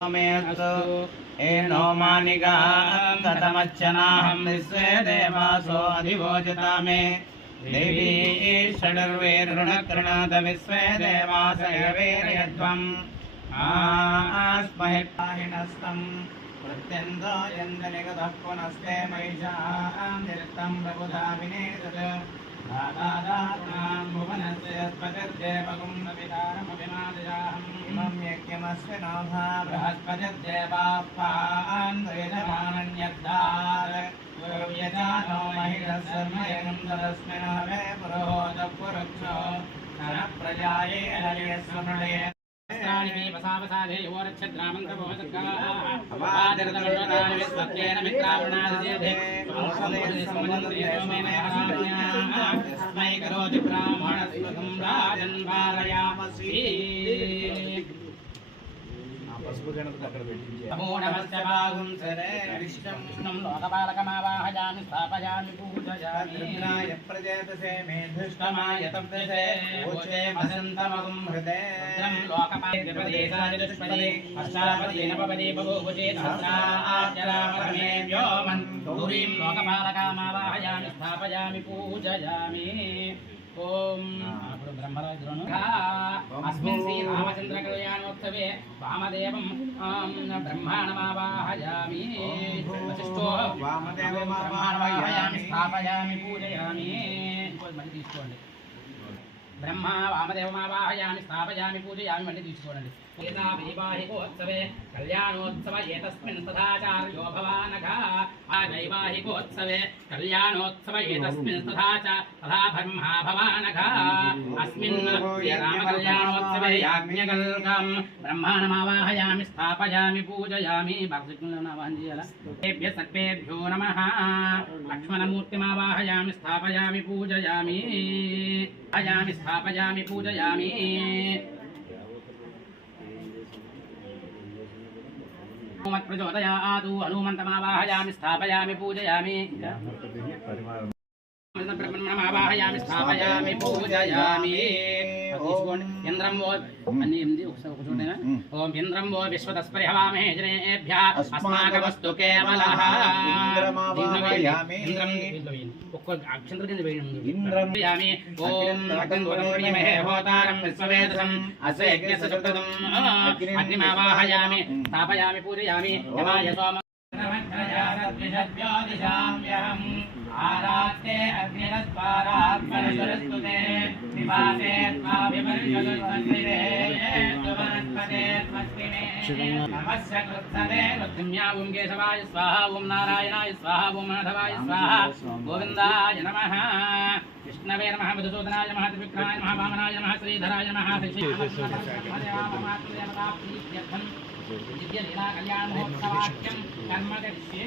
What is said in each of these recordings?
एनो मानिगां ततमच्चनाहं विश्वे देवासो अधिवोचता मे देवी षडर्वेर्गुणकृणाद विश्वे देवास एवेर्यध्वम् आस्महे पाहिनस्तं प्रत्यन्तो यन्दनिगतः पुनस्ते महिषां निरतं प्रबुधा विनेतत् भुवनस्य स्पतिर्देवगुं नवितारमभिमादयाहम् इमं यज्ञमस्विनोभा बृहस्पतिर्देवापान् यजमानन्यद्धार गुरुव्यजानो महिषस्सर्मयं तदस्मिन् हवे पुरोहोतः पुरुक्षो नरप्रजाये हरियस्वमृळे పసుపు గణపతి అక్కడ పెట్టించి నమో నమస్తే భాగం సరే విష్ణుం లోకపాలకమావాహయామి స్థాపయామి పూజయామి రుద్రాయ ప్రజాతసే మే ధృష్టమాయ తప్తసే ఉచే వసంతమగం హృదే రుద్రం లోకపాలకపదేశాయ దుష్పదే అష్టాపదే నవపదే బహుభుజే సహస్రాచరా పరమే వ్యోమన్ గౌరీం లోకపాలకమావాహయామి స్థాపయామి పూజయామి ओम ब्रह्मराजद्रोण अस्मिन् श्री रामचंद्र कल्याणोत्सवे वामदेवं ब्रह्माणमावाहयामि वसिष्ठो वामदेवं ब्रह्माणमावाहयामि स्थापयामि पूजयामि मళ్ళీ తీసుకోండి ब्रह्म वामदेवमावाहयामि स्थापयामि पूजयामि मళ్ళీ తీసుకోండి एता वैवाहिकोत्सवे कल्याणोत्सव एतस्मिन् तथाचार्यो भवानघा वैवाहिकोत्सवे कल्याणोत्सव एतस्मिन् तथा ब्रह्मा भवानघा अस्मिन् रामकल्याणोत्सवे याज्ञवल्क्यं ब्रह्माणमावाहयामि स्थापयामि पूजयामि सर्वेभ्यो नमः लक्ष्मणमूर्तिमावाहयामि स्थापयामि पूजयामि स्थापयामि पूजयामि प्रचोदयातु हनुमन्तमावाहयामि स्थापयामि पूजयामि ब्रह्मणमावाहयामि स्थापयामि पूजयामि इंद्रं वो ओम इंद्रं वो विश्वतस्परिहवामहे जनेभ्यः अस्माकमस्तु केवलः इंद्रं ओम अग्निमहे होतारं विश्ववेदसं अस्य यज्ञस्य सुकृतम् अग्निमावाहयामि स्थापयामि पूजयामि यमाय सोम आरात्ते अग्निरस्पारात्मनसुरस्तुते विभासे त्वाभिवर्षगुर्वन्दिरे वनस्पते त्वस्मिने नमस्य कृत्सने लक्ष्म्या ॐ केशवाय स्वाहा ॐ नारायणाय स्वाहा ॐ माधवाय स्वाहा गोविन्दाय नमः कृष्णवे नमः मधुसूदनाय नमः त्रिविक्रमाय नमः वामनाय नमः श्रीधराय नमः दिव्यलीला कल्याणोत्सवाख्यं कर्म करिष्ये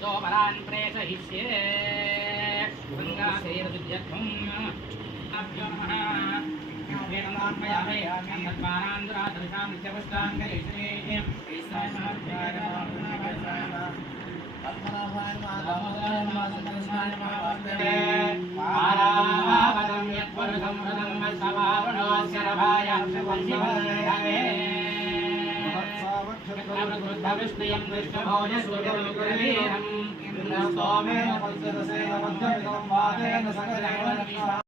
दोपरान् प्रेषयिष्ये गङ्गातीरदिव्यत्वं अभ्यो नमः वेदमात्मयामे अन्धत्वानान्दुरादर्शां नित्यवष्टां करिष्ये ईश्वराय पद्मनाभाय माधवाय संकर्षणाय महावन्दे आरावदं यत्पुरुषं हृदं वत्सवारुणोऽस्य रभाय वंशिवन्दे विष्णुयं विष्णुभोज सूर्यमुकुरवीरं इन्द्रस्तोमे पञ्चदशेन मध्यमिदं वादेन सकलेन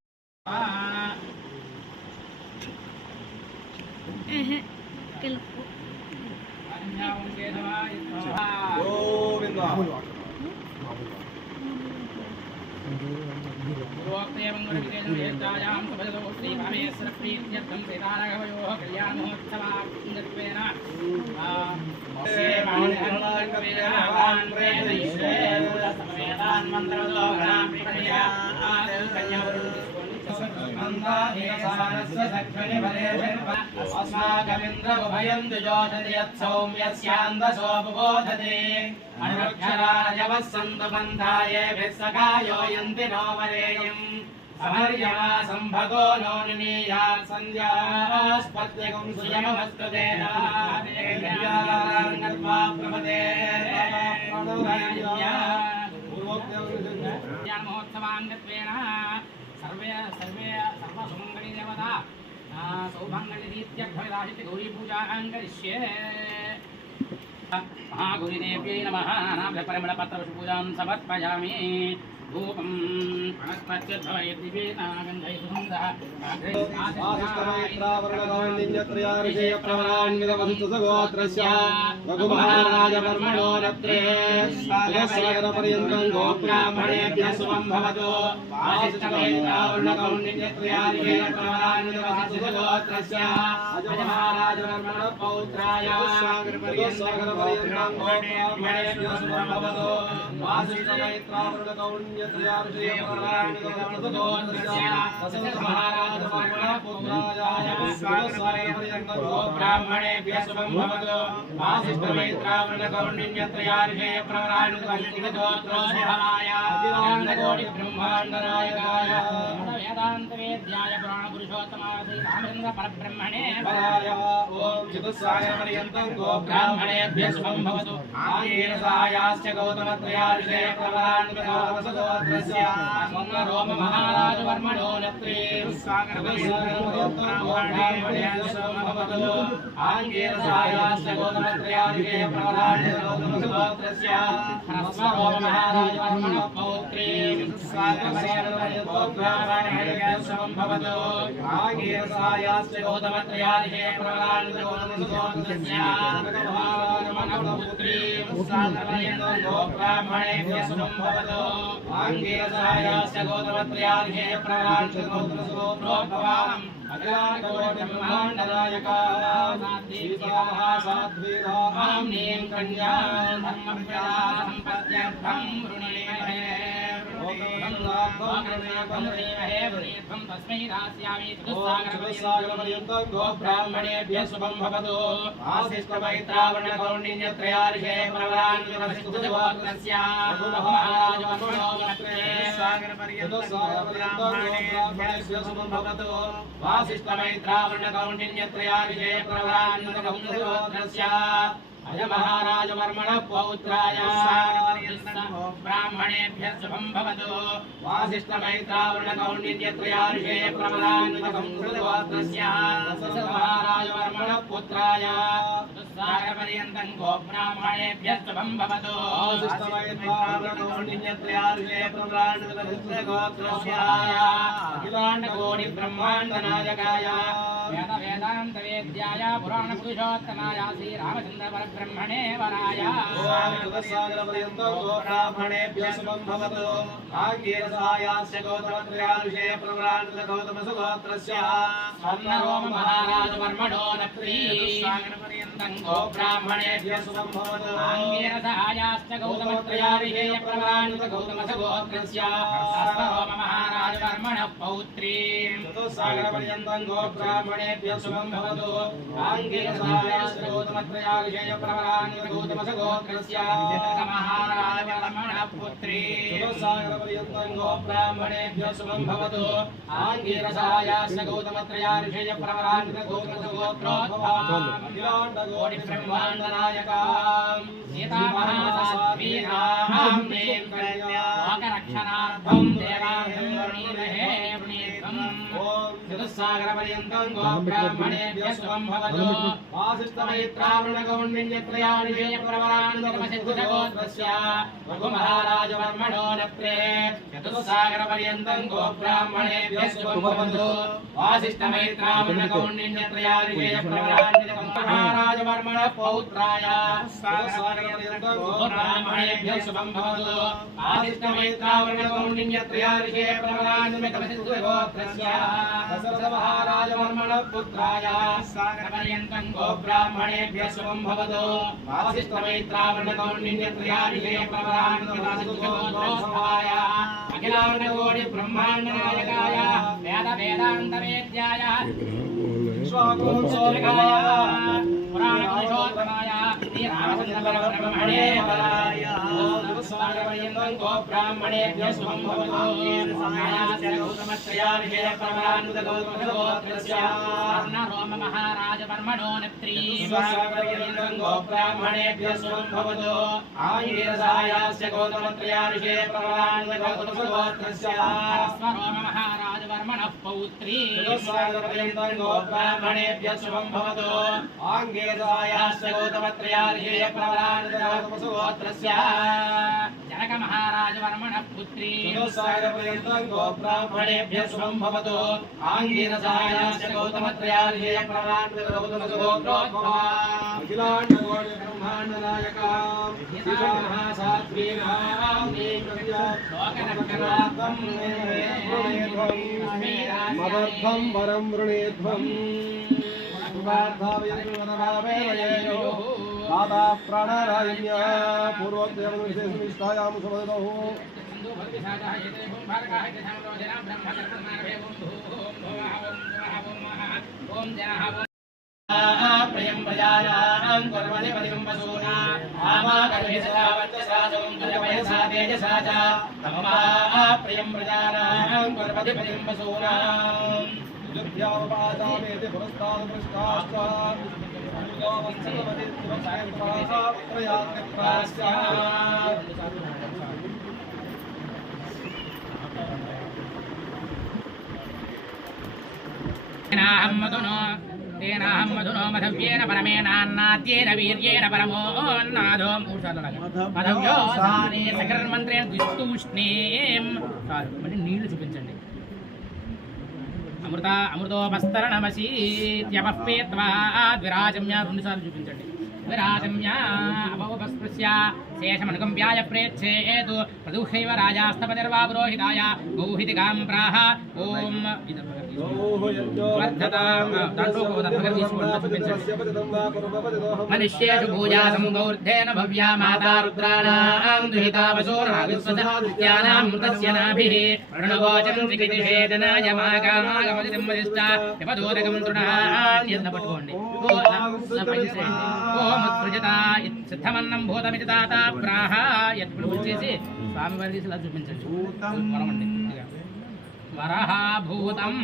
अस्माकमिन्द्रमुभयं दुजोषति यत्सौम्यस्यान्दसोपबोधते अनुक्षराजवस्सन्तु पन्थायेभिः सखायो यन्ति नो वरेयम् समर्यमा सम्भगो नो निनीयात् सन्ध्यास्पत्यगुं सुयममस्तु तेनादेव्याङ्गत्वा प्रपदे महोत्सवाङ्गत्वेन सर्वसुमङ्गली देवता सौभाग्यनित्यर्थमिदाहित गौरी पूजां करिष्ये महागौरीदेव्यै नमः नानाविधपरिमलपत्रपुष्पपूजां समर्पयामि धूपं प्रणस्पत्यद्भवयद्दिवेनागन्धैः सुगन्धः रघुमहाराजवर्मणो रत्रे सागरपर्यन्तं गोब्राह्मणेभ्यः शुभं भवतु महाराजवर्मणो पौत्राय सागरपर्यन्तं गोब्राह्मणेभ्यः शुभं भवतु ब्राह्मणेभ्यः शुभं भवतु वासिष्ठमैत्रावृणगौण्डिन्यत्रयार्षेय प्रवरानुगोत्रोत्सवाय अखिलाण्डकोटि ब्रह्माण्डनायकाय वेदान्तवेद्याय पुराणपुरुषोत्तमाय श्रीरामचन्द्र परब्रह्मणे वराय ओम चतुस्सागरपर्यन्तं गोब्राह्मणेभ्यः शुभं भवतु आङ्गीरसायाश्च गौतमत्रयार्षेय प्रवरानुगोत्रोत्सवस्य रोम महाराजवर्मणो नत्रे सागरपर्यन्तं शुभं भवतु आङ्गीरसायाश्च गौतमत्रयार्षेय प्रवरानुगोत्रोत्सवस्य रोम महाराजवर्मणो पौत्रे सागरपर्यन्तं शुभं भवतु आङ्गीरसायाश्च गौतमत्रयार्षेय प्रवरानुगोत्रोत्सवस्य पुत्री सागरपर्यन्तं गोब्राह्मणेभ्यः शुभं भवतु आङ्गीरसायाश्च गौतमत्रयार्षेय प्रवरानुगोत्रोत्सवस्य अखिलाण्डकोटिब्रह्माण्डनायकाय कन्यां धर्मप्रदां सम्पद्यर्थं वृणीमहे तस्मै दास्यामि चतुस्सागरपर्यन्तं गोब्राह्मणेभ्यः शुभं भवतु आशिष्टमैत्रावणगौण्डिन्यत्रयार्षे प्रवरानुगोत्रोत्सवस्य सागरपर्यन्तं शुभं भवतु वासिष्ठमैत्रावणगौण्डिन्यत्रयार्षे प्रवरानुगोत्रोत्सवस्य अज महाराजवर्मणः पौत्राय ब्राह्मणेभ्यः शुभं भवतु वासिष्ठमैत्रावणगौण्डिन्यत्रयार्षे प्रवरानुगोत्रोत्सवस्य महाराजवर्मणः पुत्राय सागरपर्यन्तं गोब्राह्मणेभ्यः शुभं भवतु वासिष्ठमैत्रावणगौण्डिन्यत्रयार्षे प्रवरानुगोत्रोत्सवस्य अखिलाण्डकोटि ब्रह्माण्डनायकाय वेदान्तवेद्याय पुराणपुरुषोत्तमाय श्रीरामचन्द्र परब्रह्मणे वराय सागरपर्यन्तं गोब्राह्मणेभ्यः शुभं भवतु आङ्गीरसायाश्च गौतमत्रयार्षे प्रवरानुगोत्रोत्सवस्य रोम महाराजवर्मणो नत्रे सागरपर्यन्तं गोब्राह्मणेभ्यः शुभं भवतु आङ्गीरसायाश्च गौतमत्रयार्षे प्रवरानुगोत्रोत्सवस्य रोम महाराजवर्मणः पौत्री सागरपर्यन्तं गोब्राह्मणेभ्यः शुभं भवतु आङ्गीरसायाश्च गौतमत्रयार्षे प्रवरानुगोत्रोत्सवस्य महाराजवर्मणः पुत्री सागरपर्यन्तं गोब्राह्मणेभ्यः शुभं भवतु आङ्गीरसायाश्च गौतमत्रयार्षे प्रवरानुगोत्रोत्सवस्य ब्रह्माण्डनायकां सीतामहासाध्वीरां लोकरक्षणार्थं देवार्थं वृणीमहे चतुस्सागरपर्यन्तं गोब्राह्मणेभ्यः शुभं भवतु वासिष्ठमैत्रावणगौण्डिन्यत्रयार्षे प्रवरानुगोत्रोत्सवस्य रघुमहाराजवर्मणो नत्रे चतुस्सागरपर्यन्तं गोब्राह्मणेभ्यः शुभं भवतु वासिष्ठमैत्रावणगौण्डिन्यत्रयार्षे प्रवरानुगोत्रोत्सवस्य पौत्राय सागरपर्यन्तं गोब्राह्मणेभ्यः शुभं भवतु वासिष्ठमैत्रावणगौण्डिन्यत्रयार्षे प्रवरानुगोत्रोत्सवस्य महाराजवर्मणः पुत्राय सागरपर्यन्तं गोब्राह्मणेभ्यः शुभं भवतु वासिष्ठमैत्रावणगौण्डिन्यत्रयार्षे प्रवरानुगोत्रोत्सवाय अखिलाण्डकोटि ब्रह्माण्डनायकाय वेदान्तवेद्याय पुराणपुरुषोत्तमाय श्रीरामचन्द्र परब्रह्मणे वराय सागरपर्यन्तं गोब्राह्मणेभ्यः शुभं भवतु गौतमत्रयार्षे प्रवरानुगोत्रोत्सवस्य रोम महाराजवर्मणः कर्मणो नेत्री स्वस्वापर्यन्तं गोब्राह्मणेभ्यः शुभं भवतु आयुर्दायास्य गौतमत्रयार्षे प्रवरान् गौतमसुगोत्रस्य स्वरो महाराज वर्मणः पौत्री स्वस्वापर्यन्तं गोब्राह्मणेभ्यः शुभं भवतु आयुर्दायास्य गौतमत्रयार्षे प्रवरान् गौतमसुगोत्रस्य जनक महाराज वर्मणः पुत्री स्वस्वापर्यन्तं गोब्राह्मणेभ्यः शुभं भवतु आयुर्दायास्य गौतमत्रयार्षे प्रवरान् गौतमसुगोत्रस्य अखिलाण्डकोटि ब्रह्माण्डनायकां महासात्वीनां मदर्थं वरं वृणेध्वं दाता प्राणारायण्या पूर्वोक्तयमनुविशेषनिष्ठायां समदतौ प्रियं प्रजानां कर्मणि परिम्बसूना आमाकर्भिसदा वच्चसाजं तुजपयसा तेजसा च तममा प्रियं प्रजानां कर्मणि परिम्बसूना युद्ध्यावपादामेति पुरस्तात् पृष्ठाश्च अनुगोवत्सवति प्रयात्रिप्राश्च तेनाहं मधुनो मधव्येन परमेनान्नाद्येन वीर्येण परमोन्नादो మధవ్యో సానే సకర్మంత్రేణ దిస్తూష్ణీం మరి నీళ్లు చూపించండి అమృతోపస్తరణమసీత్యపఃపేత్వా ద్విరాజమ్య రెండుసార్లు చూపించండి ద్విరాజమ్య అపౌపస్పృశ్య శేషమనుకంప్యాయ ప్రేచ్ఛేతు ప్రదుహైవ రాజాస్తపతిర్వా పురోహితాయ గౌహితికాం ప్రాహ ఓం మనుష్యేషు పూజా సంగౌర్ధేన భవ్యా మాతా రుద్రాణాం దుహితా వసోర్నాగస్వసాదిత్యానాం తస్య నాభిః ప్రణవోచం త్రికితిషేదనాయ మాగామాగమదితం వదిష్టా యపదోదకం తృణాన్యన్న పట్టుకోండి ఓముత్సృజత సిద్ధమన్నం భూతమితి తాత ప్రాహ ఎప్పుడు వచ్చేసి స్వామివారి ఇలా చూపించండి వరహాభూతం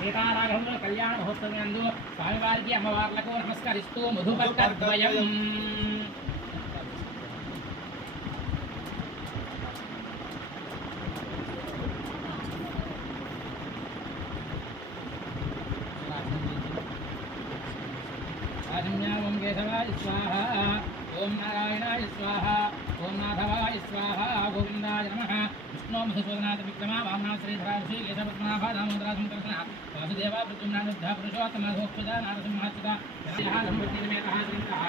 సీతారాఘవుల కళ్యాణ మహోత్సవందు స్వామివారికి అమ్మవార్లకు నమస్కరిస్తూ మధుపర్కద్వయం ఓం కేశవాయ స్వాహ ఓం నారాయణాయ స్వాహ ఓం మాధవాయ స్వాహ గోవిందాయ నమః విష్ణు మధుసూదనాథ విక్రమ వామనా శ్రీధరా ఋషి కేశవత్మనాభ దామోదరా సంకర్షణ వాసుదేవ ప్రద్యుమ్నానుద్ధ పురుషోత్తమ భోక్తుజ నారసింహాచ్యుత ధర్మపతిమేతః శ్రీధరః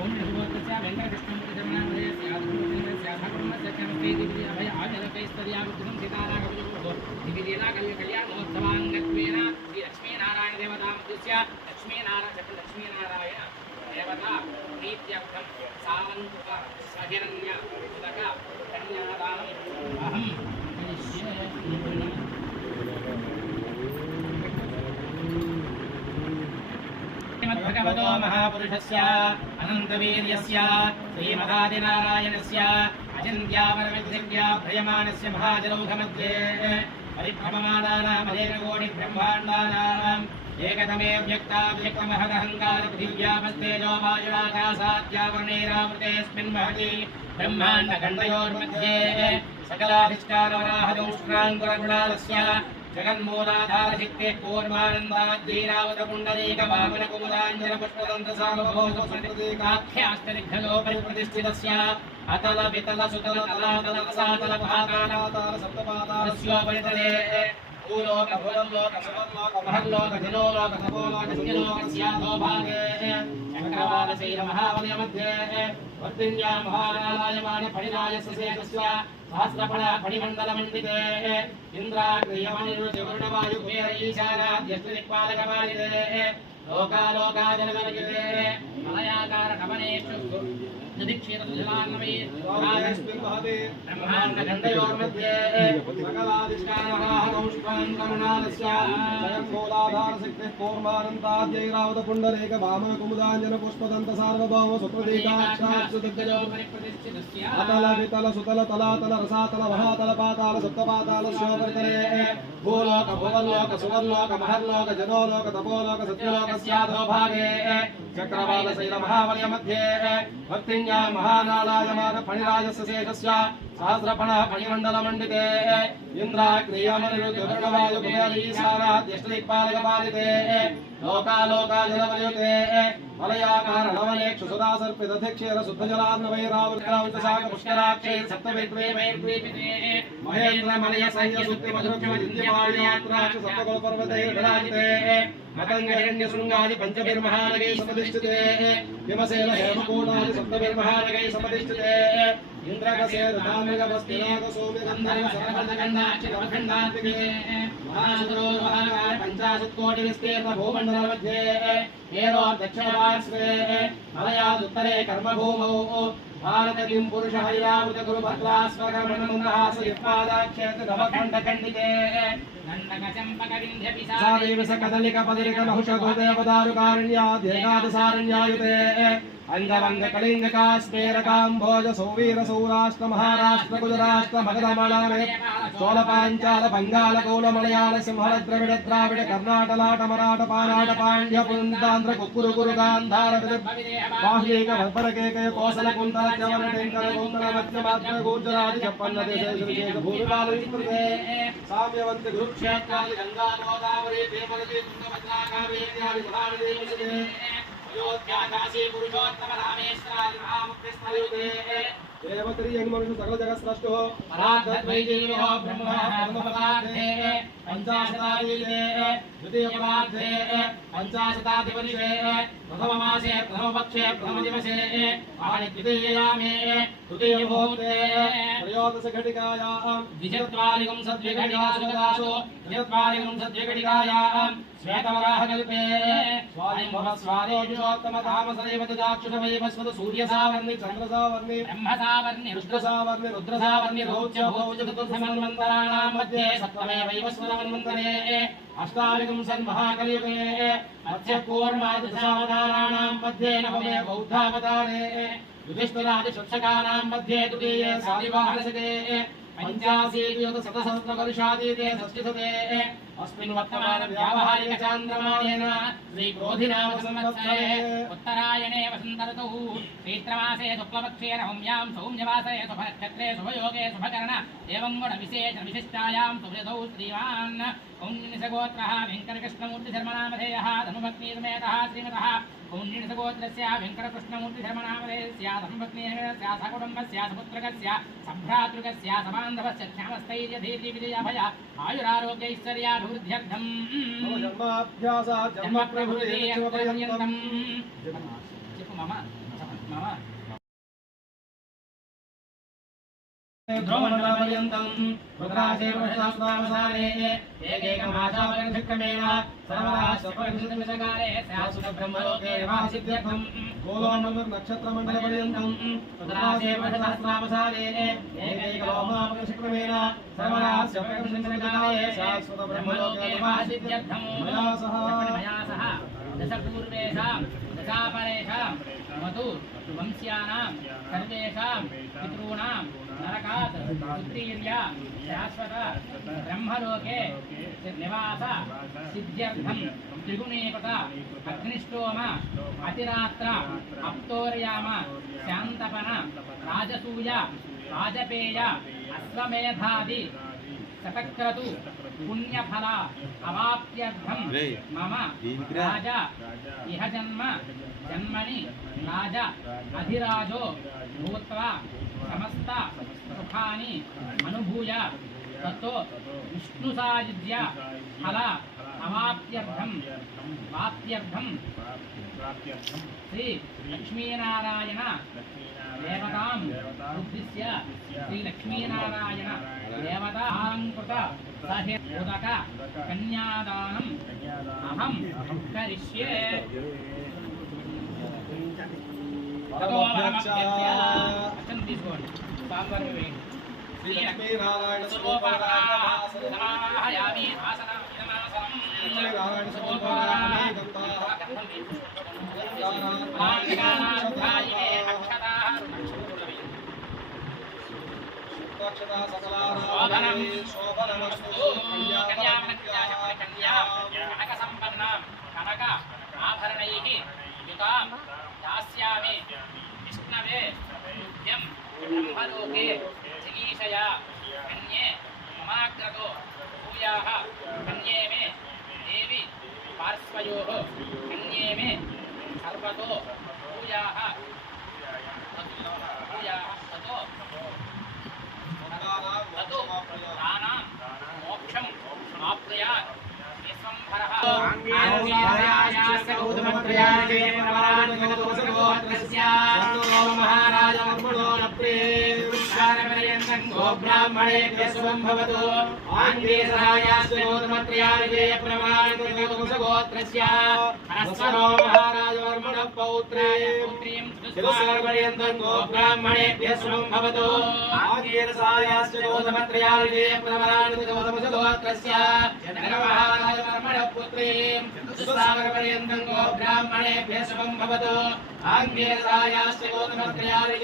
ఓం శుభోత్తస్య వెంకటకృష్ణమూర్తిశరణామధేయస్య ఆదిమూర్తిశరణస్య సకృమస్య క్షమతేదివిధి అభయ ఆచరకైస్తర్యావృత్తిం సీతారాఘవయోగో దివిలీలా కళ్యాణోత్సవాంగత్వేన శ్రీ లక్ష్మీనారాయణ దేవతామృత్య లక్ష్మీనారాయణ దేవత ప్రీత్యర్థం సామంతుక సహిరణ్య ఉదక కన్యాదానం అహం భగవతో మహాపురుషస్య అనంతవీర్యస్య శ్రీమదాదినారాయణస్య అచింత్యాపరమిద్య భ్రయమానస్య మహాజనౌఘమధ్యే పరిభ్రమమానానామనేకకోటి బ్రహ్మాండానాం ఏకతమే వ్యక్తావ్యక్తమహదహంకార పృథివ్యాపస్తేజో వాయురాకాశాద్యావరణైరావృతేऽస్మిన్ మహతి బ్రహ్మాండఖండయోర్मध्ये सकलाभिष्टानवराहदंष्ट्राङ्कुरगुणालस्य जगन्मूलाधारशक्तेः पूर्वानन्दाद्वीरावतकुण्डलीकवामनकुमुदाञ्जनपुष्पदन्तसार्वभौमप्रतीकाख्याष्टनिग्धलोपरिप्रतिष्ठितस्य अतल वितल सुतल तलातल रसातल महाकालातल सप्तपादास्योपरितले भूलोक भुवनलोक सुवर्लोक महल्लोक जलोलोक तपोलोक सत्यलोकस्याधो भागे चक्रवालशैल महावलयमध्ये वर्तिन्या महानालायमान फणिनाय ससेकस्य सहस्रफल फणिमण्डलमण्डिते इन्द्राग्रियमणिरुचिवर्णवायुभेर ईशानाद्यष्टदिक्पालकपालिते लोकालोकाजलगर्गिते मलयाकार कमनेषु ब्रह्माण्डखण्डयोर्मध्ये सकलादिष्टानवराहदंष्ट्राङ्करुणालस्य स्वयंभूलाधारशक्तिः पूर्वानन्दाद्यैरावतकुण्डलेक वामनकुमुदाञ्जनपुष्पदन्तसार्वभौम सुप्रतीकाक्षाक्षुदिग्गजोपरिप्रतिष्ठितस्य अतल वितल सुतल तलातल रसातल महातल पाताल सप्तपातालस्योपरितले भूलोक भुवनलोक सुवर्लोक महर्लोक जनोलोक तपोलोक सत्यलोक तस्याधो भागे चक्रवालशैल महावलय मध्ये भक्तिञ्जा महानालायमान फणिराजस्य शेषस्य सहस्रफणः फणिमण्डलमण्डिते इन्द्राग्नियमनिरुद्धवायुकुबेरीशानाद्यष्टदिक्पालकपालिते लोकालोकाजलवयुते वलयाकारणवलेक्षुसुधासर्पितध्यक्षेर शुद्धजलार्णवैरावृतावृतशाकपुष्कराक्षैः सप्तविद्वेवैर्द्वीपिते महेन्द्रमलयसैन्यसुक्तिमधुरक्षमदिन्द्यमाल्यात्राक्ष सप्तकुलपर्वतैर्विराजिते मतङ्गहिरण्यशृङ्गादि पञ्चभिर्महानगैः समधिष्ठिते हिमसेन हेमकूटादि सप्तभिर्महानगैः समधिष्ठिते इन्द्रकसेर्धाम्यगभस्तिनागसौम्यगन्धर्वसर्वखण्डाक्षिरवखण्डान्तिके महासुरोहाकार पञ्चाशत्कोटिविस्तीर्णभूमण्डल मध्ये एरो दक्षिणपार्श्वे मलयादुत्तरे कर्मभूमौ भारतकिं पुरुषहर्यावृत गुरुभद्रास्वरमणमन्दहासयुक्पादाक्षेत्रनवखण्डखण्डिते सारीविषकदलिकपदिरिकमहुषगोदयपदारुकारुण्याद्येकादशारण्यायुते अंगवंगकलिंगकाश्मीरकाम्भोज सौवीर सौराष्ट्र महाराष्ट्र गुजराष्ट्र मगधमलाने चोलपांचाल बंगाल गौल मलयाल सिंहल द्रविड़ द्राविड़ कर्नाटलाट मराठ पाराट पांड्य पुंदांध्र कुक्कुरु कुरु गांधार बाह्लीक भद्रकेक कोसल कुंतल जवन टेंकर कुंतल मध्यमात्र गुजरात छप्पन्न देश विशेष भूमिकाल विस्तृते साम्यवंत गुरुक्षेत्रादि गंगा गोदावरी देवनदी तुंगभद्रा कावेरी आदि महानदी अयोध्याकाशी पुरुषोत्तम रामेश्वरादि महामुक्तिस्थलयुते देवतरी यज्ञमनुष्य सकल जगत श्रेष्ठो पराद्धद्वैजीवो ब्रह्मः परमपदार्थे पंचाशतादिते द्वितीय पदार्थे पंचाशताधिपतिषे प्रथममासे प्रथमपक्षे प्रथमदिवसे आहनि द्वितीययामे तृतीयमुहूर्ते त्रयोदशघटिकायां द्विचत्वारिंशद्विघटिकासु द्विचत्वारिंशद्विघटिकायां श्वेतवराहकल्पे स्वादिमोहस्वादेशोत्तमतामसदैवतजाक्षुषवैवस्वत सूर्यसावर्णि चन्द्रसावर्णि ब्रह्मसावर्णि रुद्रसावर्णि रुद्रसावर्णि रौच्यभोजचतुर्थमन्वन्तराणां मध्ये सप्तमे वैवस्वतमन्वन्तरे अष्टाविंशन्महाकलियुगे मध्यपूर्वादशावताराणां मध्ये नवमे बौद्धावतारे युधिष्ठिरादिशिक्षकानां मध्ये द्वितीये शालिवाहनशके पंचाशीतिशतसहस्रवर्षादीते षष्टिशते अस्मिन् वर्तमान व्यावहारिक चान्द्रमानेन श्रीक्रोधिनाम संवत्सरे उत्तरायणे वसन्त ऋतौ चैत्रमासे शुक्लपक्षे नवम्यां सौम्यवासरे शुभनक्षत्रे शुभयोगे शुभकर्ण एवं गुणविशेष विशिष्टायां सुहृदौ श्रीमान् कौण्डिन्यसगोत्रः वेङ्कटकृष्णमूर्तिधर्मनामधेयः धनुभक्तिसमेतः श्रीमतः कौण्डिन्यसगोत्रस्य वेङ्कटकृष्णमूर्तिधर्मनामधेयस्य धनुभक्तिसमेतस्य सकुटुम्बस्य सपुत्रकस्य सभ्रातृकस्य सबान्धवस्य क्षामस्थैर्यधीर्यविजयाभय आयुरारोग्यैश्वर्याभिवृद्ध्यर्थम् जन्मप्रभुर्यन्तम् मम ध्रुवमण्डलपर्यन्तं रुद्रासेवशास्त्रावसाने एकैकमासापर्यन्तक्रमेण सर्वदा स्वपरिषदमिषकाले स्यात्सुतब्रह्मलोके निवासित्यर्थं गोलोकनक्षत्रमण्डलपर्यन्तं रुद्रासेवशास्त्रावसाने एकैकमासापर्यन्तक्रमेण सर्वदा स्वपरिषदमिषकाले स्यात्सुतब्रह्मलोके निवासित्यर्थं मया सह दशपूर्वेषां दशापरेषां मधु वंश्यानां सर्वेषां पितॄणां नरकात् उत्तीर्य शाश्वत ब्रह्मलोके निवास सिद्ध्यर्थं त्रिगुणेपत अग्निष्टोम अतिरात्र अप्तोर्याम शान्तपन राजसूय राजपेय अश्वमेधादि शतक्रतु पुण्यफल अवाप्त्यर्थं मम राजा इह जन्म जन्मनि राज अधिराजो भूत्वा समस्त सुखानि अनुभूय ततो विष्णुसायुज्य फल अवाप्त्यर्थं वाप्त्यर्थं श्री लक्ष्मीनारायण देवतां उद्दिश्य श्री लक्ष्मीनारायण देवतालंकृत सहित कन्यादानम् अहं करिष्ये श्री लक्ष्मीनारायण समाहयामि रत्नैः युतां दास्यामि विष्णवे तुभ्यं ब्रह्मलोके जिगीषया कन्ये ममाग्रतो भूयाः कन्ये मे देवी पार्श्वयोः कन्ये मे सर्वतो भूयाः ततो दानां मोक्षं समाप्नुयात् विश्वम्भरः ब्राह्मणेभ्यः शुभं भवतु आङ्गीरसायास्य गौतमत्र्याय प्रमाणगोत्रस्य हरस्वरो महाराजवर्मणः पौत्राय पुत्रीं चतुस्वर्पर्यन्तं गो ब्राह्मणेभ्यः शुभं भवतु आङ्गीरसायास्य गौतमत्र्याय प्रमाणगोत्रस्य महाराजवर्मणः पुत्रीं चतुस्वर्पर्यन्तं गो ब्राह्मणेभ्यः शुभं भवतु आङ्गीरसायास्य गौतमत्र्याय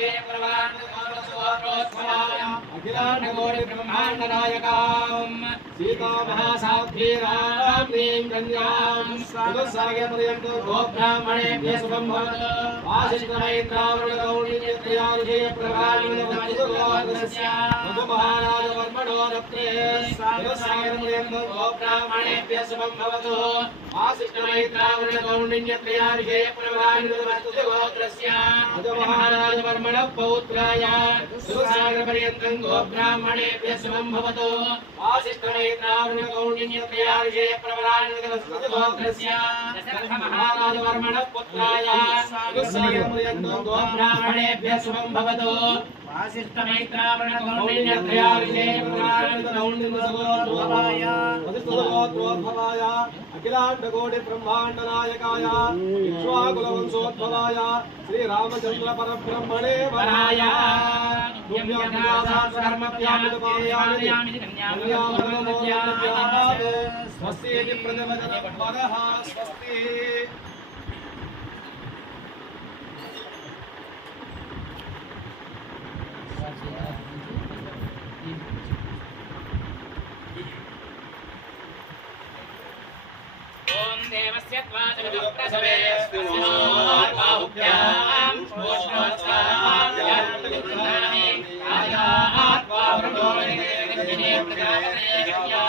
अखिलांडकोटि ब्रह्मांड नायकां सीता महासाध्वीरां ह्रीं कन्यां चतुस्सागरपर्यन्तो गो ब्राह्मणेभ्यः शुभं भवतु आशिष्टमैत्रावृतगौरीयत्रयार्षे प्रभावितवस्तुगोत्रस्य मधुमहाराजवर्मणो रत्ने चतुस्सागरपर्यन्तो गो ब्राह्मणेभ्यः शुभं भवतु आशिष्टमैत्रावृतगौरीयत्रयार्षे प्रभावितवस्तुगोत्रस्य मधुमहाराजवर्मणः पौत्राय चतुस्सागरपर्यन्तं गो ब्राह्मणेभ्यः शुभं भवतु आशिष्टमैत्रावृतगौरीयत्रयार्षे प्रभावितवस्तुगोत्रस्य महाराजवर्मणः पुत्राय चतुस्सागरपर्यन्तं गो ब्राह्मणेभ्यः शुभं भवतु आशिष्टमैत्रावृतगौरीयत्रयार्षे प्रभावितवस्तुगोत्रस्य अखिलांडकोटि ब्रह्मांड नायकाय विश्वाकुलवंशोद्भवाय श्री रामचंद्र परब्रह्मणे वराय स्वस्ति प्रजवदनः स्वस्ति ओम देवस्य त्वाजगप्रसवे स्विनोर्बाहुभ्यां पुष्पोत्साहायात्मगुणानि आयात्वावृणोनिर्दिने प्रजापतेभ्या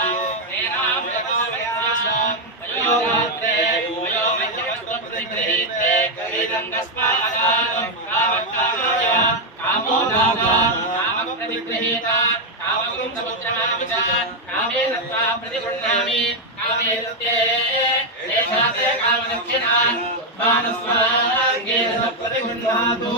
तेनामृतोवस्यां वयोगात्रे वयोमह्यवस्तुप्रतिगृहीते कविदङ्गस्मादानं कामकामाय कामोदाता कामप्रतिगृहीता कामगुं समुद्रमापि च कामे तत्त्वा प्रतिगृह्णामि कामे तत्ते देशाते कामदक्षिणा मानस्वाङ्गे प्रतिगृह्णातु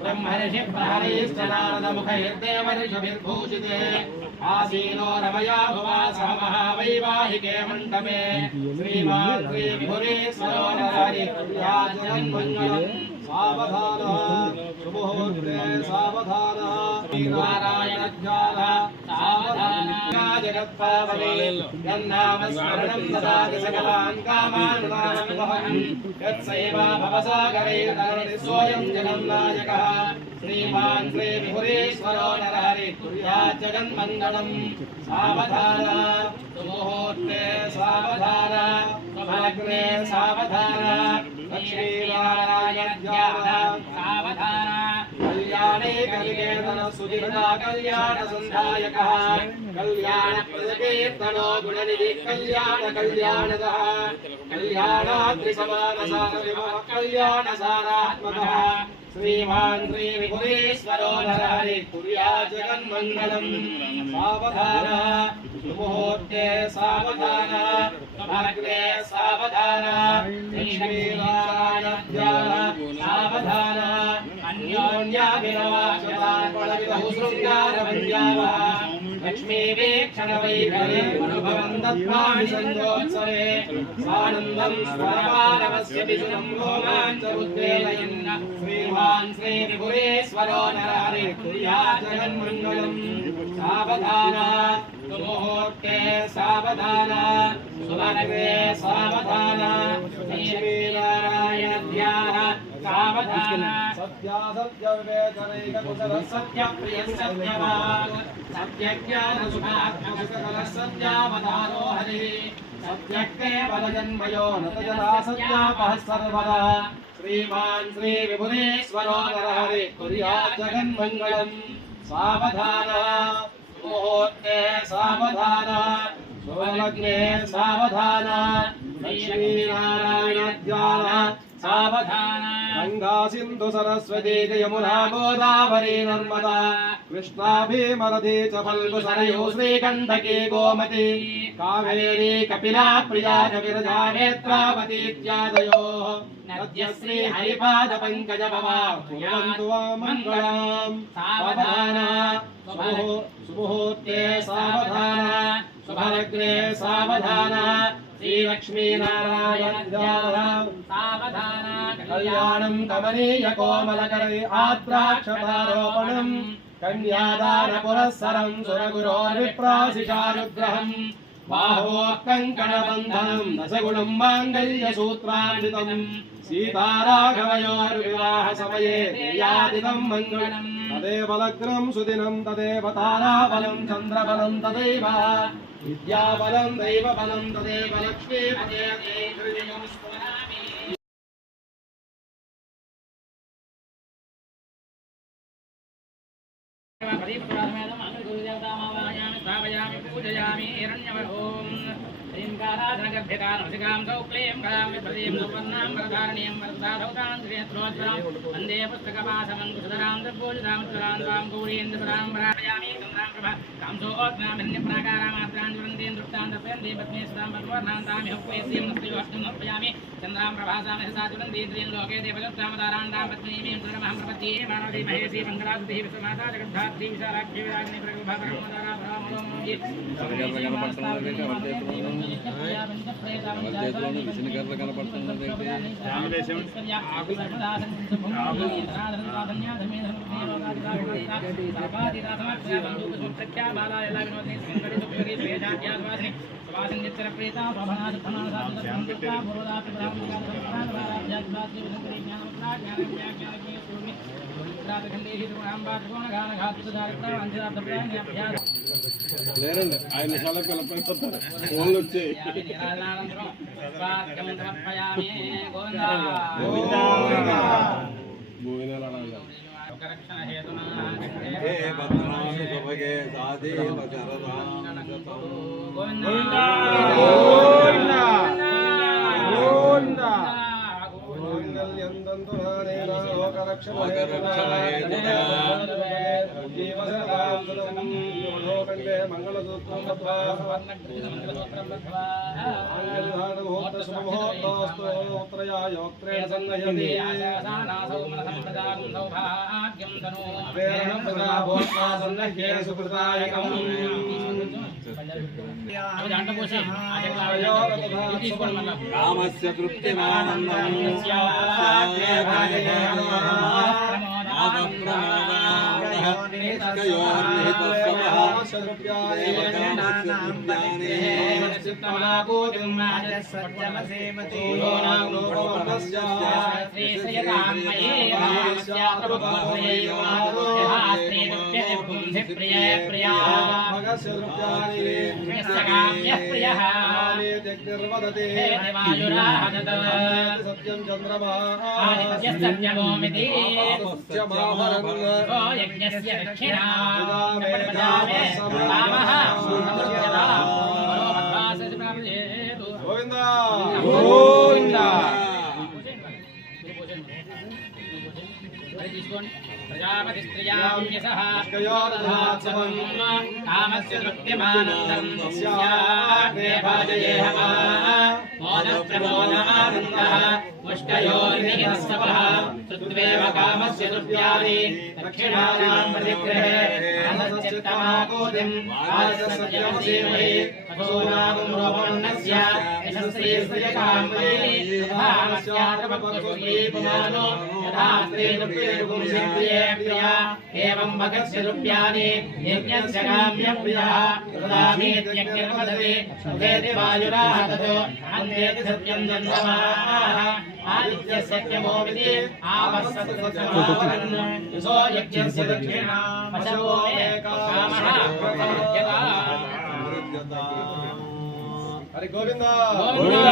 ब्रह्मर्षि प्रहरैश्च नारदमुखैर्देवर्षिभिर्भूषिते आसीनो रमया भुवासः महावैवाहिके मण्डपे श्रीमान् श्रीविभुरीश्वरो नरहरिर्याजन्मङ्गलम् सावधानः शुभमुहूर्ते सावधानः नारायणध्यानः सावधानः जगत्पावने यन्नामस्मरणं ददाति सकलान् कामान् नामवहन् यत्सेवा भवसागरैर्तरणि सोऽयं जगन्नायकः श्रीमान् श्रीविभुरीश्वरो नरहरिः कुर्यात् जगन्मङ्गलम् सावधानः सुमुहूर्ते सावधानः स्वभाग्ने सावधानः लक्ष्मीनारायणध्यानः सावधानः कल्याणे कलिकेतन सुधीर्णा कल्याण संधायकः कल्याणप्रदकीर्तनो गुणनिधि कल्याण कल्याणदः कल्याणाद्रिसमानसारविभवः कल्याणसारात्मकः श्रीमान् श्रीविभुरीश्वरो नरहरिः कुर्यात् जगन्मङ्गलम् सावधानः सुमुहूर्ते सावधानः स्वभाग्ने सावधानः लक्ष्मीनारायणध्यानः सावधानः अन्योन्याभिनवाचतान्पणविदौ शृङ्गारवन्द्यावः लक्ष्मीवीक्षणवैखरे अनुभवन् दत्त्वानि सञ्जोत्सवे सानन्दं स्वरपालवस्य विशुनं रोमाञ्चमुद्वेलयन् श्रीमान् श्रीविभुरीश्वरो नरहरिः कुर्यात् जगन्मङ्गलम् सावधानः सुमुहूर्ते सावधानः सुवर्गे सावधानः लक्ष्मीनारायणध्यानः सावधान सत्यासत्य विवेचनैक कुशल सत्यप्रिय सत्यवान् सत्यज्ञान सकल सत्यावतारो हरिः सत्यकेवलजन्मयो नतजला सत्यापः सर्वदा श्रीमान् श्री विभुरेश्वरो नरहरि कुर्यात् जगन्मङ्गलम् सावधान मुहूर्ते सावधान शुभलग्ने सावधान लक्ष्मीनारायण ध्यान सावधान गंगा सिंधु सरस्वती यमुना गोदावरी नर्मदा कृष्णा भीमरथी च फल्गु सरयू श्रीकंठकी गोमती कावेरी कपिला प्रिया च विरजा नेत्रावती इत्यादयोः नद्यश्री हरिपाद पंकज भवा कुर्वन्तु वा मङ्गलम् सावधान सुमुहूर्ते सावधान शुभलग्ने सावधान श्रीलक्ष्मीनारायण ध्यान सावधान कल्याणं कमनीय कोमलकरै आद्राक्षतारोपणम् कन्यादान पुरस्सरं सुरगुरोर्विप्रासिकानुग्रहम् बाहो कङ्कणबन्धनं दशगुणं माङ्गल्यसूत्रान्वितम् सीताराघवयोर्विवाह समये देयादिदं मङ्गलम् तदेव लग्नं सुदिनं तदेव ताराबलं चन्द्रबलं तदैव विद्याबलं दैवबलं तदेव लक्ष्मीपदे हृदयं स्मरामि स्थापयामि पूजयामि हिरण्यवरोम् ह्रीङ्काराधनगर्भितां रसिकां सौक्लीं कलामि प्रदीं सुवर्णां वरधारणीं वरदाधौतां श्रीयत्रोज्वलां वन्दे पुस्तकपाशमङ्कुशधरां दर्भोजधां त्वरां गौरीन्द्रपरां वरामयामि गङ्गां प्रभा कांसोऽग्नामिन्यप्राकारामात्रां ज्वलन्तीं दृष्टां दर्पयन्तीं पद्मे सदां पद्मवर्णान्तामि हुक्वेस्तीं नस्त्रियोष्टिं समर्पयामि चन्द्रां प्रभासामि सा ज्वलन्तीं त्रीं लोके देवजत्रामदारान्तां पद्मीमीं प्रणमहं प्रपद्ये मानवती महेशी मङ्गलाकृतिः विश्वमाता जगद्धात्री विशालाक्षी विरागिनी प्रगुभाकरमदारा भ्रामणोऽङ्गी లేరండి 5 నిమిషాల పిల్లపై పోతారు ఫోన్లు వచ్చాయి కామస్య తృప్తిమానందం सत्यं चंद्रमा यज्ञस्य दक्षिणा गोविंदा गोविंदा प्रजापतिस्त्रियाम्यसः कामस्य तृप्तिमानन्दं तस्याग्रे भाजयेह मोदप्रमोदानन्दः मुष्टयोर्निहितस्तवः श्रुत्वेव कामस्य तृप्त्यादि दक्षिणानां प्रतिग्रहे अनश्चित्तमाकोदिं आससत्यमसीमहि अथोनागं रोपण्णस्य यशस्त्रीस्त्रियकामये तथामस्यात्रपक्वस्त्रीपुमानो यथा स्त्रीरुप्रियरुगुं सिद्धिये प्रिया एवं भगस्य रूप्यानि यज्ञस्य काम्यप्रियः ददामीत्यज्ञर्वदति सुधेति वायुराः ततो अन्तेति सत्यं चन्द्रमाः आदित्यस्य सत्यमो विदि आपस्सत्सत्समावरन् यशो यज्ञस्य दक्षिणा पशवो मे कामः हरि गोविंद गोविंद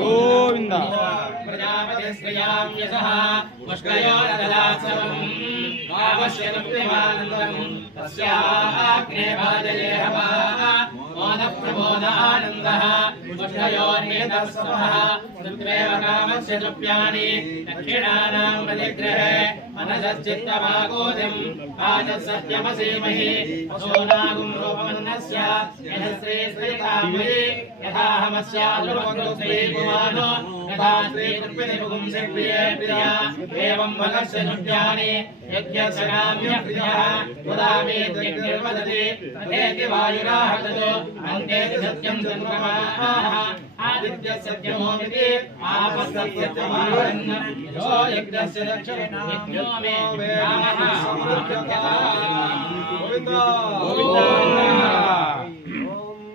गोविंद प्रजापति श्रियां यशः पुष्कयो ददात्सवम् कामस्य तृप्तिमानन्दम् तस्याग्ने भाजये हवः मोदः प्रमोदानन्दः पुष्कयोर्मेधस्सवः तृप्त्वेव कामस्य तृप्याणि दक्षिणानां प्रतिग्रहे मनसच्चित्तमागोदिम् आजसत्यमसीमहि पशूनागुं रूपमन्नस्य यशस्रे श्रीकामयि यथाहमस्यादुर्वक्तुस्त्री पुमानो यथा श्रीतृप्तिनिपुगुं सिप्रिये प्रिया एवं भगस्य नुड्यानि यज्ञस्य काम्यः प्रियः वदामि निर्वदति तथेति वायुराहततो अन्तेति सत्यं सङ्गमाः आदित्यस्य सत्यमो विदि आपस्सत्यमावरन् यो यज्ञस्य दक्षिणा यज्ञो मे कामः गोविंद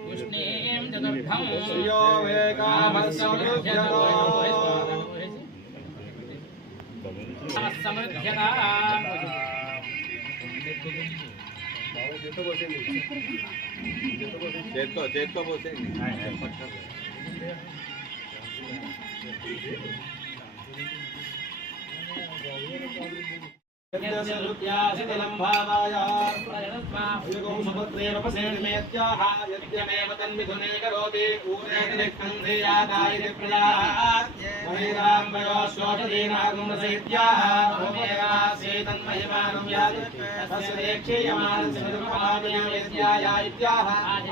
कृष्णीं चतुर्थं श्रियो वे कामस्य समृद्ध्यता చేత్తో పోసేయండి यज्ञस्यृत्यासितलं भावाय युगं सुपुत्रेरपसेणमेत्याह यज्ञमेव तन्मिथुने करोति ऊरेतिरिक्खन्धेयादायिति प्रजाः महिराम्बयोश्वोषधीनागुंसैत्याह ओमेवासेतन्महिमानं याति तस्य देक्षीयमानस्य निर्महामयं यज्ञाय इत्याह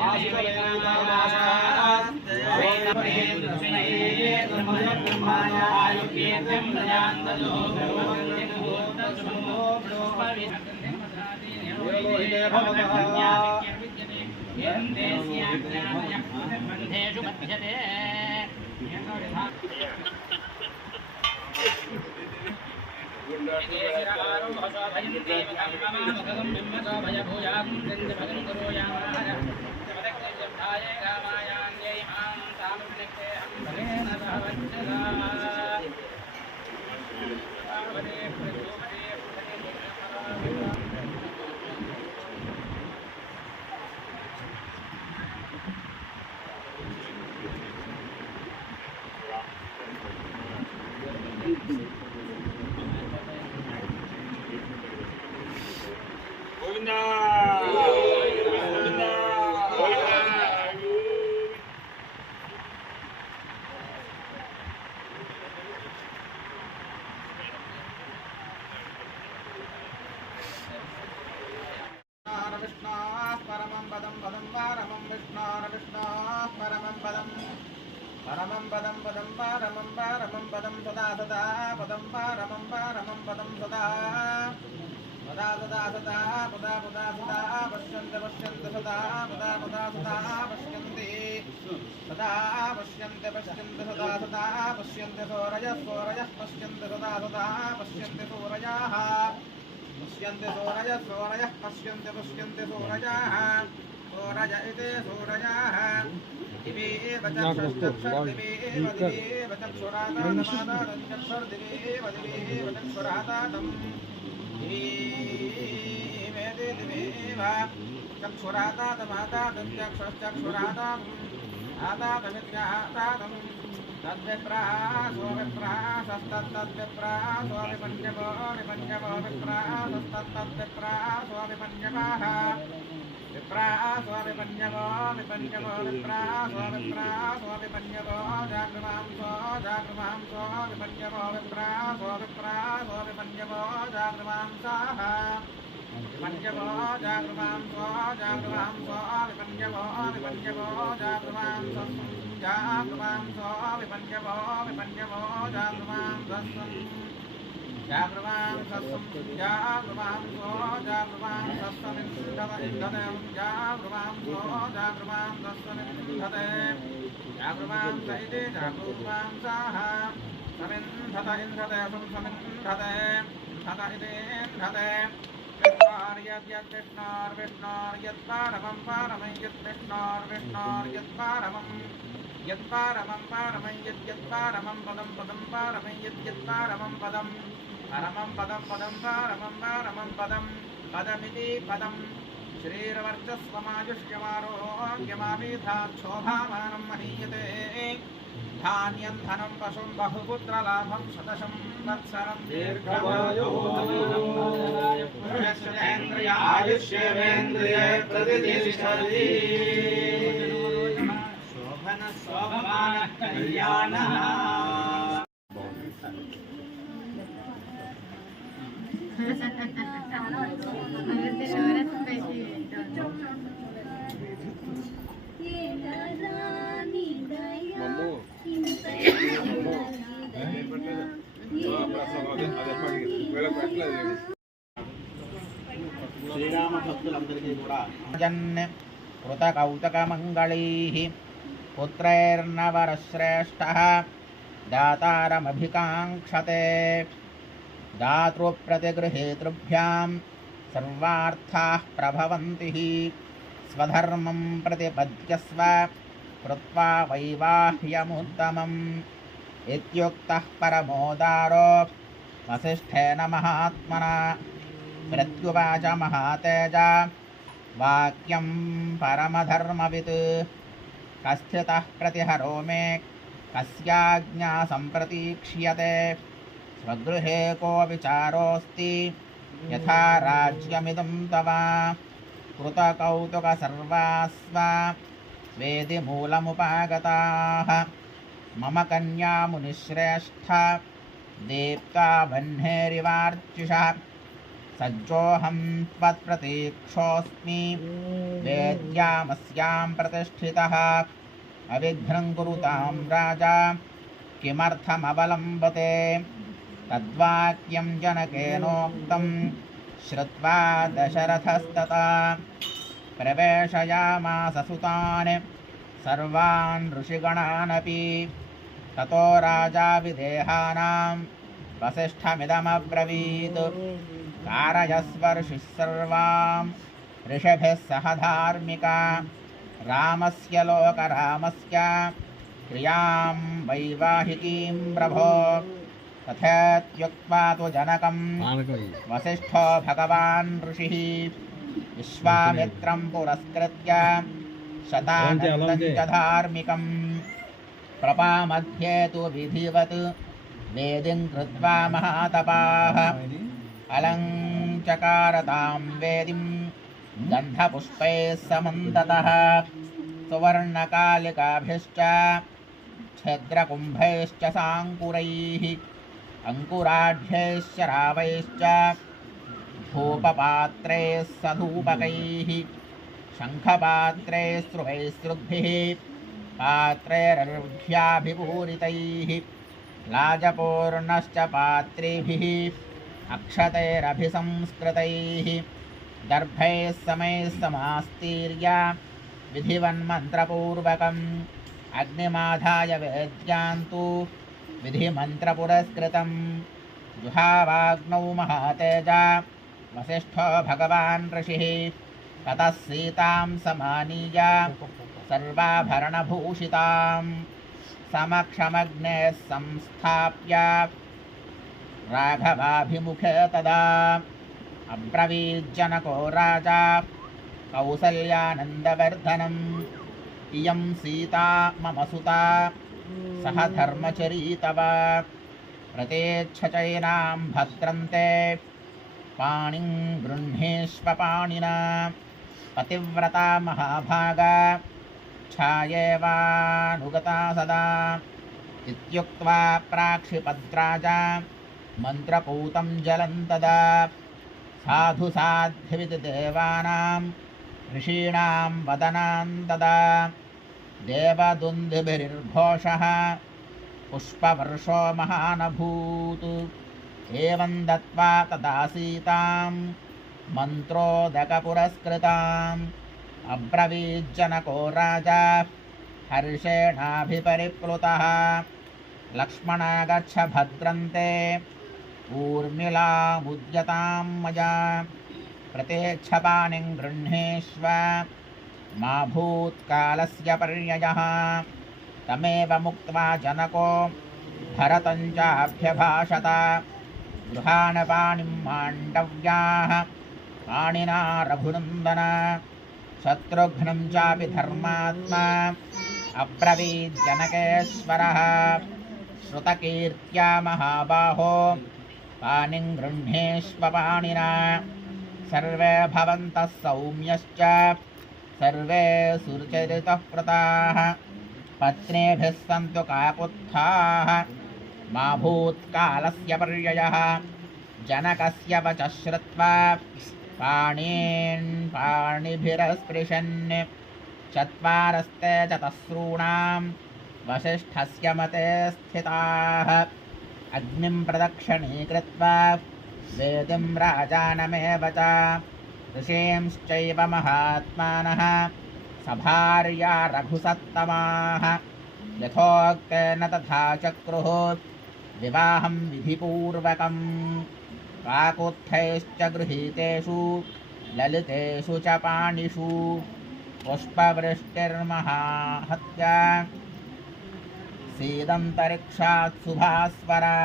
आयुर्वेदं प्रजान्दलो बन्धेषु बध्यते परमं पदं पदं वारमं विष्णोर्विष्णोः परमं पदं परमं पदं पदं वारमं वारमं पदं सदा सदा पदं वारमं वारमं पदं सदा सदा सदा सदा पदा पदा सदा पश्यन्त पश्यन्त सदा पदा पदा सदा पश्यन्ति सदा पश्यन्त पश्यन्त सदा सदा पश्यन्त सूरयः सूरयः पश्यन्त सदा सदा पश्यन्त सूरयाः पश्यन्ते सूरयः सूरयः पश्यन्ते पश्यन्ते सूरयाः सूरय इति सूरयाः दिवे एव चक्षुर्दिवे एव चक्षुरादातं चक्षुर्दिवे एव चक्षुरादातं दिवे एव चक्षुरादातमादातं चक्षुश्चक्षुरादातम् आदातमित्यादातं तद्विप्रासो विप्रासस्तद्विप्रासो विपञ्चमो विपञ्चमो विप्रासस्तद्विप्रासो विपञ्चमाः विप्रासो विपञ्चमो विपञ्चमो विप्रासो विप्रासो विपञ्चमो जागृमांसो जागृमांसो विपञ्चमो विप्रासो विप्रासो विपञ्चमो जागृमांसाः विपञ्चमो जागृमांसो जागृमांसो विपञ्चमो विपञ्चमो जागृमांसः जागृमांसो विपञ्चमो विपञ्चमो जागृमांसः जागृमांसः जागृमांसो जागृमांसः निन्दते जागृमांसो जागृमांसः निन्दते जागृमांस इति जागृमांसाः समिन्धत इन्धते समिन्धते धत इति इन्धते विष्णोर्यद्यद्विष्णोर्विष्णोर्यत्पारमं पारमं यद्विष्णोर्विष्णोर्यत्पारमं यत्पारमं पारमं यद्यत्पारमं पदं पदं पारमं यद्यत्पारमं पदं परमं पदं पदं पारमं पारमं पदं पदमिति पदं श्रीर्वर्चस्वमायुष्यमारोग्यमाभिधाक्षोभामानं महीयते धान्यं धनं पशुं बहुपुत्रलाभं शतशं वत्सरं आयुष्येवेन्द्रिये प्रतिष्ठति शोभन शोभमान कल्याणः శ్రీరామ భక్తులందరికీ కూడా జన్ కృతకౌతకమంగళైః పుత్రైర్నవరశ్రేష్ఠः దాతారమభికాంక్షతే దాతృప్రతిగృహేతృభ్యాం సర్వార్థాః ప్రభవంతి స్వధర్మం ప్రతిపద్యస్వ కృత్వా వైవాహ్యముత్తమం ఇత్యుక్తః పరమోదారో వసిష్ఠేన మహాత్మనా ప్రత్యువాచ మహాతేజ వాక్యం పరమధర్మవిత్ కస్థితః ప్రతిహరో మే కస్యాజ్ఞా సంప్రతీక్ష్యతే స్వగృహే కో విచారోస్తి యథా రాజ్యమిదం తవ కృతకౌతుక సర్వాస్వ వేది మూలముపాగతాః మమ కన్యా మునిశ్రేష్ఠ దీప్తా వహ్నేరివార్చిషः సజ్జోహం త్వత్ప్రతీక్షోऽస్మి వేద్యామస్యాం ప్రతిష్ఠితः అవిఘ్నం కురుతాం రాజా కిమర్థమవలంబతే తద్వాక్యం జనకేనోక్తం శ్రుత్వా దశరథస్తతా ప్రవేశయామాస సుతాన్ సర్వాన్ ఋషిగణానపి తతో రాజా విదేహానాం వసిష్ఠమిదమబ్రవీత్ कारयस्वर्षिः सर्वां ऋषभिः सह धार्मिका रामस्य लोकरामस्य क्रियां वैवाहिकीं प्रभो तथेत्युक्त्वा तु जनकं वसिष्ठो भगवान् ऋषिः विश्वामित्रं पुरस्कृत्य शतानन्दं च धार्मिकं प्रपामध्ये तु विधिवत् वेदिं कृत्वा महातपाः अलङ्चकारतां वेदिं गन्धपुष्पैः समन्ततः सुवर्णकालिकाभिश्च छिद्रकुम्भैश्च साङ्कुरैः अङ्कुराढ्यैश्च रावैश्च धूपपात्रैः सधूपकैः शङ्खपात्रैः स्रुवैस्रुद्भिः पात्रैरर्घ्याभिपूरितैः लाजपूर्णश्च पात्रेभिः अक्षतैरभिसंस्कृतैः दर्भैः समैः समास्तीर्य विधिवन्मन्त्रपूर्वकम् अग्निमाधाय वेद्यान्तु विधिमन्त्रपुरस्कृतं जुहावाग्नौ महातेजा वसिष्ठो भगवान् ऋषिः ततः सीतां समानीय सर्वाभरणभूषितां समक्षमग्नेः संस्थाप्य राघवाभिमुखे तदा अब्रवीज्जनको राजा कौसल्यानन्दवर्धनम् इयं सीता मम सुता सह धर्मचरी तव प्रतेच्छचैनां भद्रन्ते पाणिं गृह्णीष्व पाणिना पतिव्रता महाभागा छायेवानुगता सदा इत्युक्त्वा प्राक्षिपद्राजा मन्त्रपूतं जलं तदा साधु साध्विदेवानां ऋषीणां वदनां तदा देवदुन्दुभिर्घोषः पुष्पवर्षो महानभूत् एवं दत्त्वा तदा सीतां मन्त्रोदकपुरस्कृताम् अब्रवीज्जनको राजा हर्षेणाभिपरिप्लुतः लक्ष्मण गच्छ भद्रन्ते ऊर्मिलामुद्यतां मया प्रतेच्छपानिं गृह्णीष्व मा भूत्कालस्य पर्ययः तमेव मुक्त्वा जनको भरतं चाभ्यभाषत गृहाण पाणिं माण्डव्याः पाणिना रघुनन्दन शत्रुघ्नं चापि धर्मात्मा अब्रवीत् जनकेश्वरः श्रुतकीर्त्या महाबाहो पाणिं गृह्णेष्व पाणिना सर्वे भवन्तः सौम्यश्च सर्वे सुचरितः कृताः पत्नीभिः सन्तु काकुत्थाः मा भूत्कालस्य पर्ययः जनकस्य वचः श्रुत्वा पाणिभिरस्पृशन् चत्वारस्ते चतस्रूणां वसिष्ठस्य मते स्थिताः अग्निं प्रदक्षिणीकृत्वा वेदिं राजानमेव च ऋषींश्चैव महात्मानः सभार्या रघुसत्तमाः यथोक्तेन तथा चक्रुः विवाहं विधिपूर्वकं काकुत्थैश्च गृहीतेषु ललितेषु च पाणिषु पुष्पवृष्टिर्महाहत्या सीदन्तरिक्षात् सुभास्वरा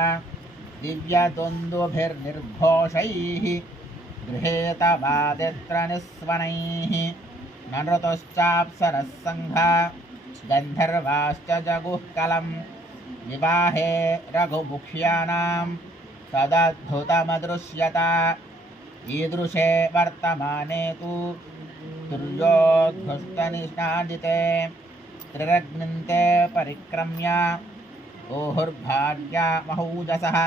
दिव्यद्वन्द्वभिर्निर्घोषैः गृहेतवादित्र निस्वनैः नृतश्चाप्सरः सङ्घा गन्धर्वाश्च जगुःकलं विवाहे रघुमुख्यानां तदद्भुतमदृश्यत ईदृशे वर्तमाने तु दुर्योद्धस्तनिष्णादिते त्रिरग्निन्ते परिक्रम्य ओहुर्भाग्या महूजसः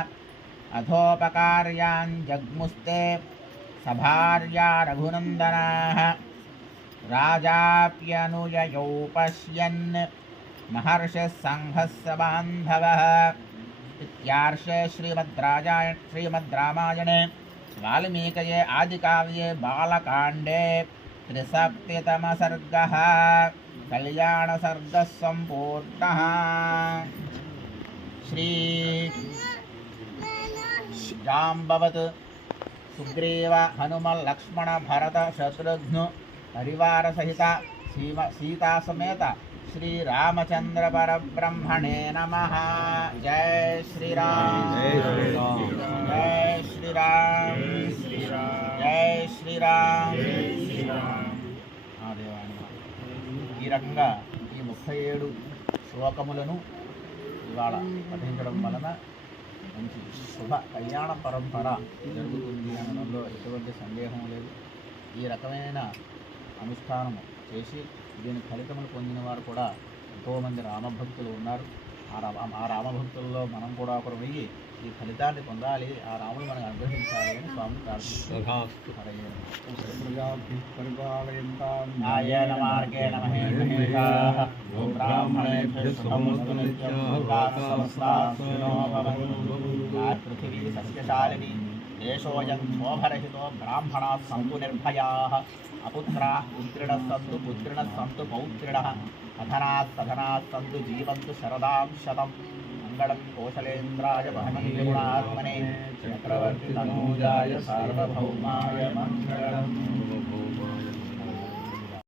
अधोपकार्यान् जग्मुस्ते सभार्या रघुनन्दनाः राजाप्यनुययौ पश्यन् महर्षिः सङ्घस्य बान्धवः इत्यार्षे श्रीमद्रामायणे वाल्मीकये आदिकाव्ये बालकाण्डे 73तमः सर्गः कल्याणसर्गः सम्पूर्णः। श्री जाम्बवत् सुग्रीव हनुमल लक्ष्मण भरत शत्रुघ्न परिवार सहित सीता समेत श्री रामचंद्र परब्रह्मणे नमः। जय श्री राम, जय श्री राम, जय श्री राम। ఈ రకంగా ఈ 37 శ్లోకములను ఇవాళ పఠించడం వలన మంచి శుభ కళ్యాణ పరంపర జరుగుతుంది అనడంలో ఎటువంటి సందేహం లేదు. ఈ రకమైన అనుష్ఠానము చేసి దీని ఫలితములు పొందిన వారు కూడా ఎంతోమంది రామభక్తులు ఉన్నారు. ఆ రామభక్తుల్లో మనం కూడా ఒకరు వెయ్యి ఈ ఫలితాన్ని పొందాలి, ఆ రాముడు మనకు అనుగ్రహించాలి అని స్వామి పృథివీ సస్యశాలిని దేశోయం శోభరహితో బ్రాహ్మణా సంతు నిర్భయాః అపుత్రాః పుత్రిణః సంతు పుత్రిణః సంతు పౌత్రిణః అధనాః సధనాః సంతు జీవంతు శరదాం శతం మంగళం కోశలేంద్రాయ మహనీయ గుణాత్మనే చక్రవర్తి తనూజాయ సార్వభౌమాయ మంగళం.